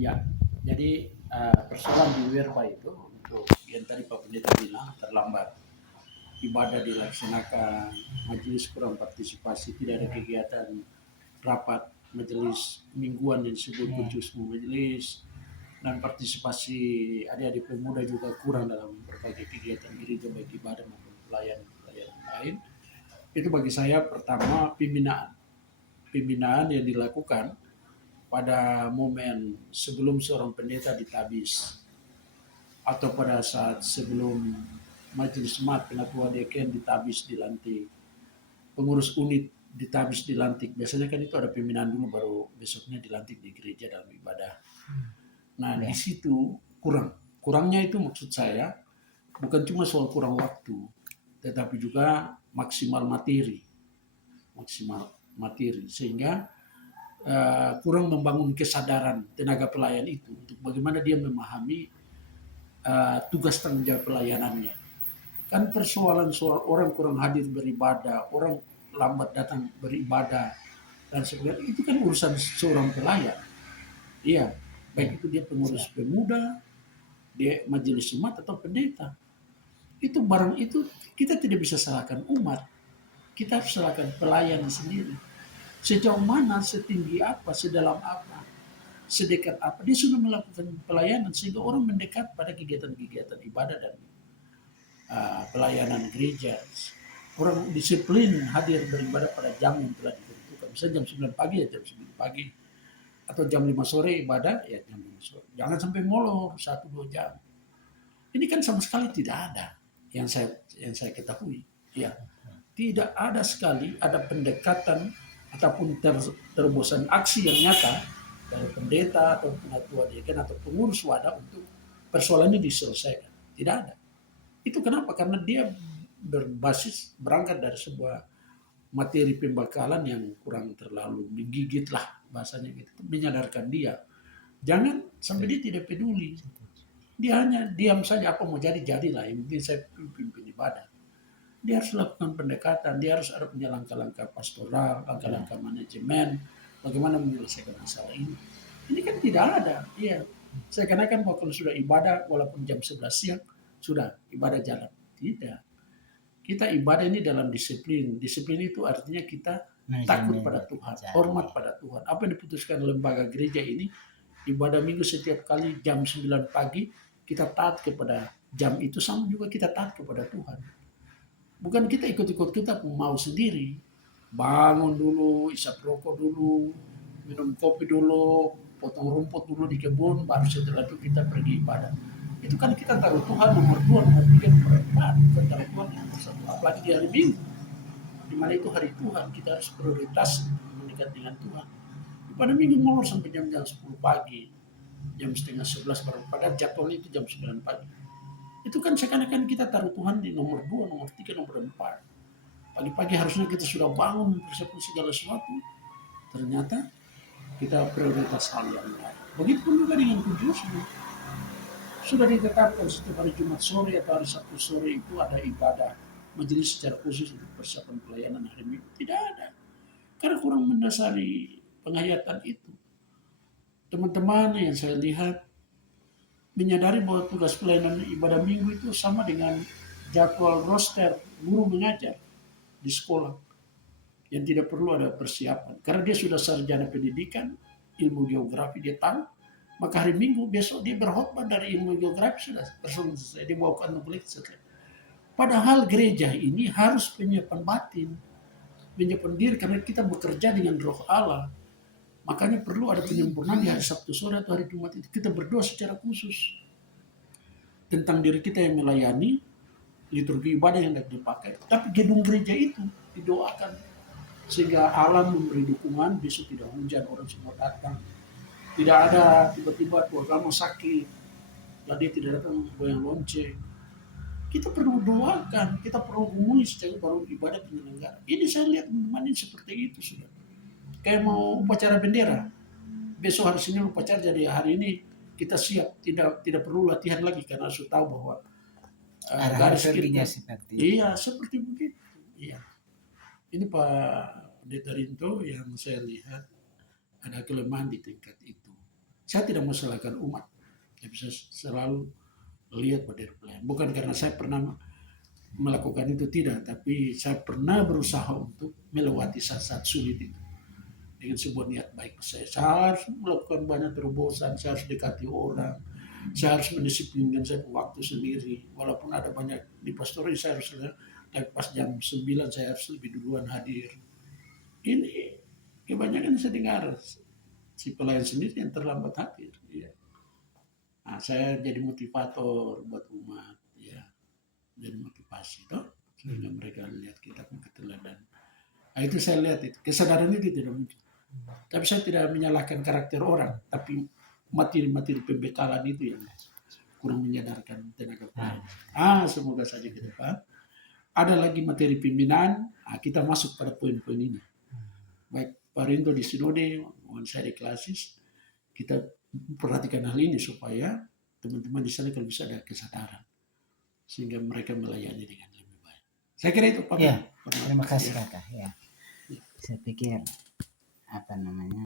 Ya, jadi persoalan di Wirpa itu untuk yang tadi Pak Pendeta bilang terlambat ibadah dilaksanakan, majelis kurang partisipasi, tidak ada kegiatan rapat majelis mingguan yang disebut khusus majelis, dan partisipasi adik-adik pemuda juga kurang dalam berbagai kegiatan gereja baik ibadah maupun pelayan lain. Itu bagi saya pertama pembinaan yang dilakukan pada momen sebelum seorang pendeta ditabis atau pada saat sebelum majelis jemaat penatua dekan ditabis dilantik, pengurus unit ditabis dilantik. Biasanya kan itu ada pembinaan dulu baru besoknya dilantik di gereja dalam ibadah. Nah, di situ kurangnya itu maksud saya bukan cuma soal kurang waktu, tetapi juga maksimal materi sehingga kurang membangun kesadaran tenaga pelayan itu untuk bagaimana dia memahami tugas tanggung jawab pelayanannya. Kan persoalan soal orang kurang hadir beribadah, orang lambat datang beribadah dan sebagainya itu kan urusan seorang pelayan. Iya, baik itu dia pengurus pemuda, dia majelis jemaat atau pendeta. Itu barang itu kita tidak bisa salahkan umat. Kita harus salahkan pelayan sendiri. Sejauh mana, setinggi apa, sedalam apa, sedekat apa dia sudah melakukan pelayanan sehingga orang mendekat pada kegiatan-kegiatan ibadah dan pelayanan gereja. Orang disiplin hadir beribadah pada jam yang telah ditentukan. Misalnya jam 9 pagi ya jam 9 pagi. Atau jam 5 sore ibadah ya jam 5 sore. Jangan sampai molor 1-2 jam. Ini kan sama sekali tidak ada yang saya ketahui. Ya, tidak ada sekali ada pendekatan ataupun terobosan aksi yang nyata dari pendeta atau penatua dekan atau pengurus wadah untuk persoalan ini diselesaikan. Tidak ada. Itu kenapa? Karena dia berangkat dari sebuah materi pembakalan yang kurang terlalu digigit lah bahasanya gitu. Menyadarkan dia. Jangan sampai dia tidak peduli. Dia hanya diam saja apa mau jadilah. Yang penting saya pimpin ibadah. Dia harus lakukan pendekatan, dia harus ada punya langkah-langkah pastoral, langkah-langkah manajemen, bagaimana menyelesaikan masalah ini. Ini kan tidak ada. Iya. Saya kenakan bahwa kalau sudah ibadah walaupun jam 11 siang sudah ibadah jalan. Tidak. Kita ibadah ini dalam disiplin. Disiplin itu artinya kita takut pada Tuhan, hormat pada Tuhan. Apa yang diputuskan lembaga gereja ini, ibadah minggu setiap kali jam 9 pagi, kita taat kepada jam itu, sama juga kita taat kepada Tuhan. Bukan kita ikut-ikut kita mau sendiri. Bangun dulu, isap rokok dulu, minum kopi dulu, potong rumput dulu di kebun, baru setelah itu kita pergi ibadah. Itu kan kita taruh Tuhan nomor 2, nomor 3, nomor 4. Kita taruh Tuhan nomor 1. Apalagi di hari Minggu. Di mana itu hari Tuhan, kita harus prioritas mendekat dengan Tuhan. Pada minggu molor sampai jam-jam 10 pagi, jam setengah 11 baru. Padahal jadwalnya itu jam 9 pagi. Itu kan seakan-akan kita taruh Tuhan di nomor 2, nomor 3, nomor 4. Pagi-pagi harusnya kita sudah bangun mempersiapkan segala sesuatu. Ternyata kita prioritas hal yang lain. Begitu juga dengan kudus. Sudah ditetapkan setiap hari Jumat sore atau hari Sabtu sore itu ada ibadah majelis secara khusus untuk persiapan pelayanan hari Minggu. Tidak ada. Karena kurang mendasari penghayatan itu. Teman-teman yang saya lihat menyadari bahwa tugas pelayanan ibadah minggu itu sama dengan jadwal roster guru mengajar di sekolah yang tidak perlu ada persiapan. Karena dia sudah sarjana pendidikan, ilmu geografi dia tahu, maka hari Minggu besok dia berkhotbah dari ilmu geografi sudah selesai, dia bawa ke selesai. Padahal gereja ini harus penyiapan batin, penyiapan diri karena kita bekerja dengan Roh Allah. Makanya perlu ada penyempurnaan di hari Sabtu sore atau hari Jumat itu. Kita berdoa secara khusus tentang diri kita yang melayani, liturgi ibadah yang dipakai. Tapi gedung gereja itu didoakan sehingga alam memberi dukungan, besok tidak hujan, orang semua datang. Tidak ada tiba-tiba Tuhan kamu sakit, lalu dia tidak datang goyang lonceng. Kita perlu doakan, kita perlu hubungi secara baru ibadah penyelenggara. Ini saya lihat teman-teman ini seperti itu sudah. Kayak mau upacara bendera. Besok hari Senin upacara, jadi hari ini kita siap, tidak perlu latihan lagi karena sudah tahu bahwa garis kita seperti iya seperti begitu. Iya. Ini Pak Pendeta Rinto yang saya lihat ada kelemahan di tingkat itu. Saya tidak mau salahkan umat, tapi saya selalu lihat pada diri pelayan. Bukan karena saya pernah melakukan itu, tidak, tapi saya pernah berusaha untuk melewati saat-saat sulit itu dengan sebuah niat baik saya. Saya harus melakukan banyak terobosan, saya harus dekati orang, saya harus mendisiplinkan saya waktu sendiri. Walaupun ada banyak di pastori saya harus, tapi pas jam 9 saya harus lebih duluan hadir. Ini kebanyakan saya dengar si pelayan sendiri yang terlambat hadir. Ya. Nah, saya jadi motivator buat umat, ya, jadi motivasi, toh, sehingga mereka lihat kita punya keteladan. Nah, itu saya lihat itu kesadaran itu tidak muncul. Tapi saya tidak menyalahkan karakter orang, tapi materi-materi pembekalan itu yang kurang menyadarkan tenaga pelayan. Semoga saja ke depan ada lagi materi pimpinan, kita masuk pada poin-poin ini. Baik Pak Rinto di Sinode, mohon saya di Klasis, kita perhatikan hal ini supaya teman-teman di sana kalau bisa ada kesadaran sehingga mereka melayani dengan lebih baik. Saya kira itu Pak. Ya, terima kasih Kakak. Ya. Saya pikir apa namanya